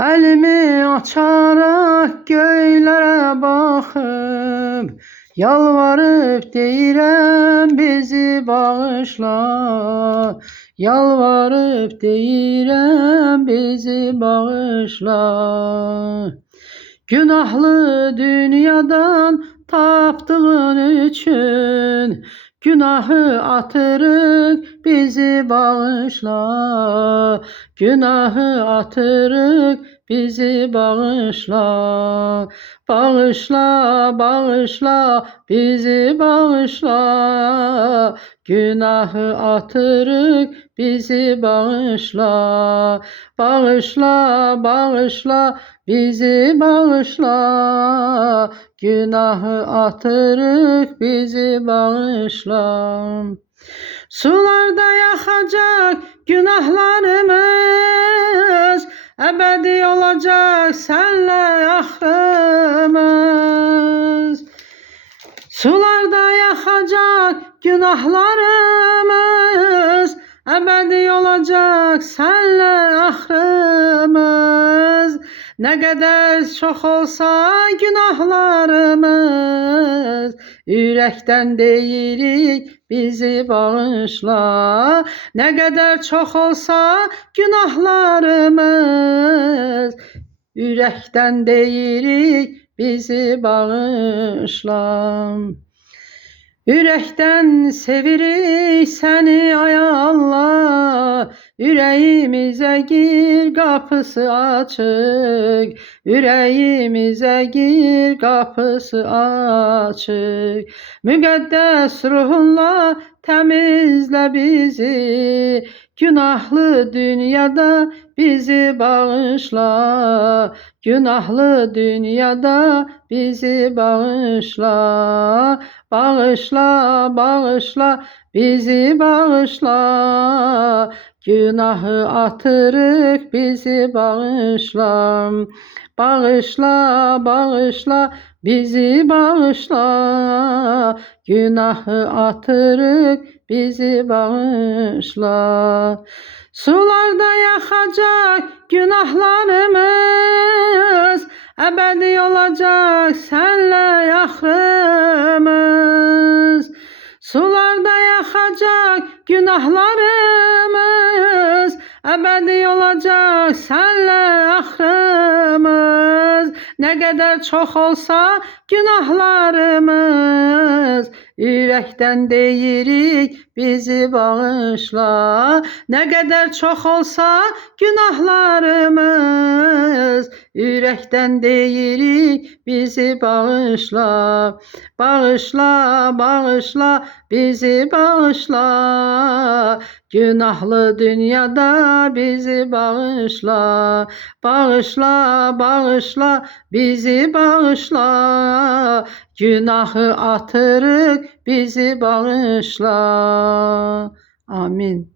Elimi açarak göylere bakıp yalvarıp deyirəm bizi bağışla. Yalvarıp deyirəm bizi bağışla. Günahlı dünyadan tapdığın üçün günahı atırıq bizi bağışla. Günahı atırıq bizi bağışla. Bağışla, bağışla, bizi bağışla. Günahı atırıq bizi bağışla. Bağışla, bağışla, bizi bağışla. Günahı atırıq bizi bağışla. Sularda yakacak günahlarımız, ebedi olacak senle ahrımız. Sularda yakacak günahlarımız, ebedi olacak senle ahrımız. Ne kadar çok olsa günahlarımız, yürekten deyirik bizi bağışla. Ne kadar çok olsa günahlarımız, yürekten deyirik bizi bağışla. Yürekten sevirik seni ay Allah, yüreğimize gir kapısı açık. Yüreğimize gir kapısı açık. Müqəddəs ruhunla temizle bizi, günahlı dünyada bizi bağışla. Günahlı dünyada bizi bağışla. Bağışla, bağışla, bizi bağışla. Günahı atırıq bizi bağışla. Bağışla, bağışla, bizi bağışla. Günahı atırıq bizi bağışla. Sularda yakacak günahlarımız, ebedi olacak senle ahrımız. Sularda yakacak günahlarımız, ebedi olacak senle ahrımız. Ne kadar çok olsa günahlarımız, yürekten deyirik bizi bağışla. Ne kadar çok olsa günahlarımız, yürekten deyirik bizi bağışla. Bağışla, bağışla, bizi bağışla. Günahlı dünyada bizi bağışla. Bağışla, bağışla, bizi bağışla. Günahı atırıq bizi bağışla. Amin.